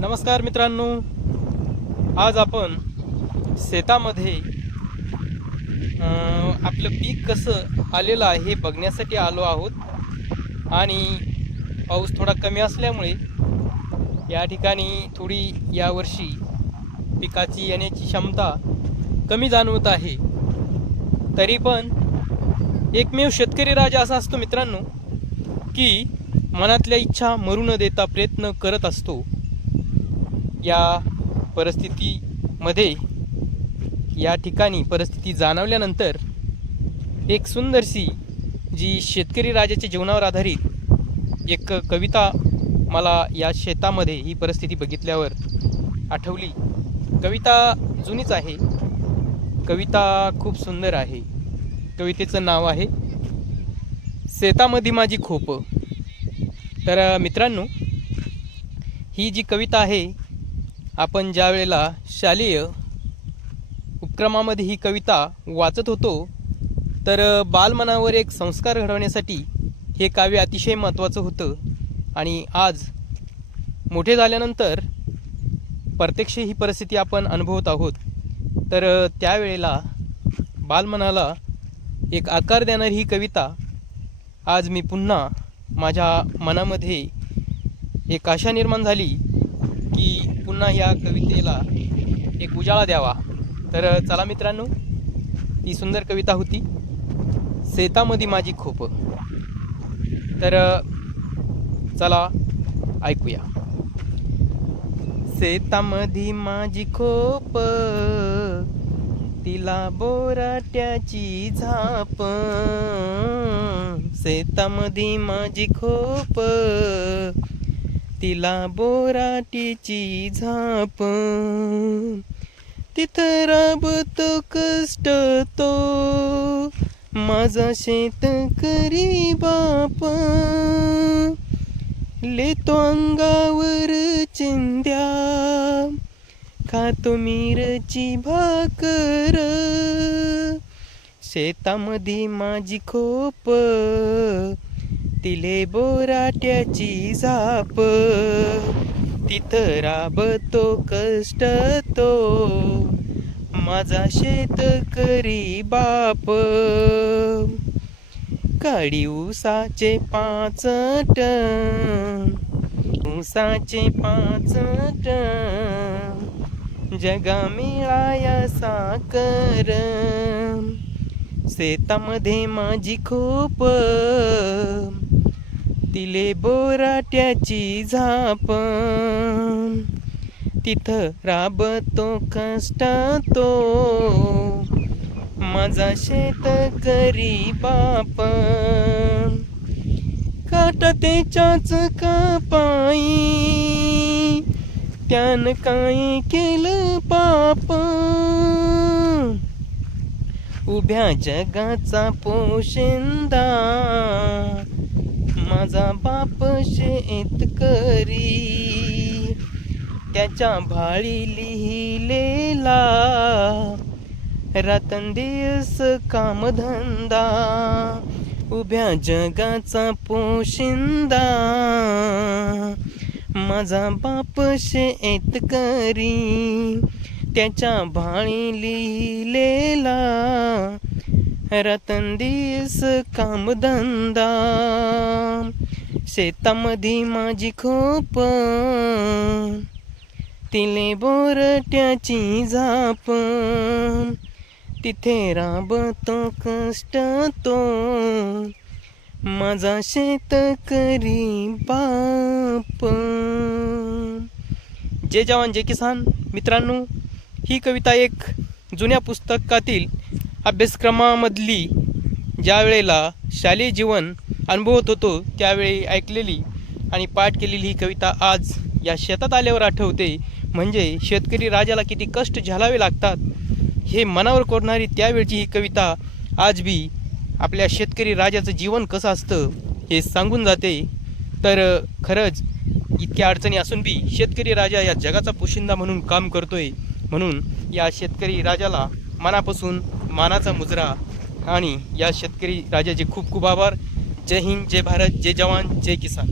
नमस्कार मित्रांनो, आज आपण शेतामध्ये आपलं पीक कसं आलेलं आहे हे बघण्यासाठी आलो आहोत. आणि पाऊस थोडा कमी असल्यामुळे या ठिकाणी थोडी यावर्षी पिकाची येण्याची क्षमता कमी जाणवत आहे. तरी पण एकमेव शेतकरी राजा असा असतो मित्रांनो की मनातल्या इच्छा मरू न देता प्रयत्न करत असतो. या परिस्थितीमध्ये या ठिकाणी परिस्थिती जाणवल्यानंतर एक सुंदरशी जी शेतकरी राजाच्या जीवनावर आधारित एक कविता मला या शेतामध्ये ही परिस्थिती बघितल्यावर आठवली. कविता जुनीच आहे, कविता खूप सुंदर आहे. कवितेचं नाव आहे शेतामध्ये माझी खोप. तर मित्रांनो, ही जी कविता आहे, आपण ज्या वेळेला शालेय उपक्रमामध्ये ही कविता वाचत होतो तर बालमनावर एक संस्कार घडवण्यासाठी हे काव्य अतिशय महत्त्वाचं होतं. आणि आज मोठे झाल्यानंतर प्रत्यक्ष ही परिस्थिती आपण अनुभवत आहोत. तर त्यावेळेला बालमनाला एक आकार देणारी ही कविता आज मी पुन्हा माझ्या मनामध्ये एक आशा निर्माण झाली की पुन्हा या कवितेला एक उजाळा द्यावा. तर चला मित्रांनो, ती सुंदर कविता होती शेतामध्ये माझी खोप. तर चला ऐकूया. शेतामध्ये माझी खोप, तिला बोराट्याची झाप. शेतामध्ये माझी खोप, तिला बोराटीची झाप. तिथं राबतो कष्ट तो माझा शेतकरी बाप. लेतो अंगावर चिंध्या, खातो मिरची भाकर. शेतामध्ये माझी खोप, तिले बोराट्याची झाप. तिथं राबतो कष्ट तो माझा शेतकरी बाप. काडी ऊसाचे 5 टन, ऊसाचे 5 टन, जगा मिळाया साकर. शेतामध्ये माझी खोप, तिले बोराट्याची झाप. तिथं राबतो कष्ट तो माझा शेतकरी बाप. काटा त्याच्याच कापाई, त्यानं काय केलं पाप. उभ्या जगाचा पोशिंदा माझा बाप शेतकरी. त्याच्या भाळी लिहिलेला रात्रंदिवस कामधंदा. उभ्या जगाचा पोशिंदा माझा बाप शेतकरी. त्याच्या भाळी लिहिलेला रात्रंदिवस कामधंदा. शेतामध्ये माझी खोप, तिले बोरट्याची झाप. तिथे राबतो कष्ट तो माझा शेतकरी बाप. जय जवान जय किसान. मित्रांनो, ही कविता एक जुन्या पुस्तकातील अभ्यासक्रमामधली ज्या वेळेला शालेय जीवन अनुभवत होतो त्यावेळी ऐकलेली आणि पाठ केलेली ही कविता आज या शेतात आल्यावर आठवते. म्हणजे शेतकरी राजाला किती कष्ट झेलावे लागतात हे मनावर कोरणारी त्यावेळची ही कविता आज बी आपल्या शेतकरी राजाचं जीवन कसं असतं हे सांगून जाते. तर खरंच इतक्या अडचणी असून बी शेतकरी राजा या जगाचा पोशिंदा म्हणून काम करतोय. म्हणून या शेतकरी राजाला मनापासून मानाचा मुजरा आणि या शेतकरी राजाचे खूप खूप आभार. जय हिंद, जय भारत, जय जवान, जय किसान.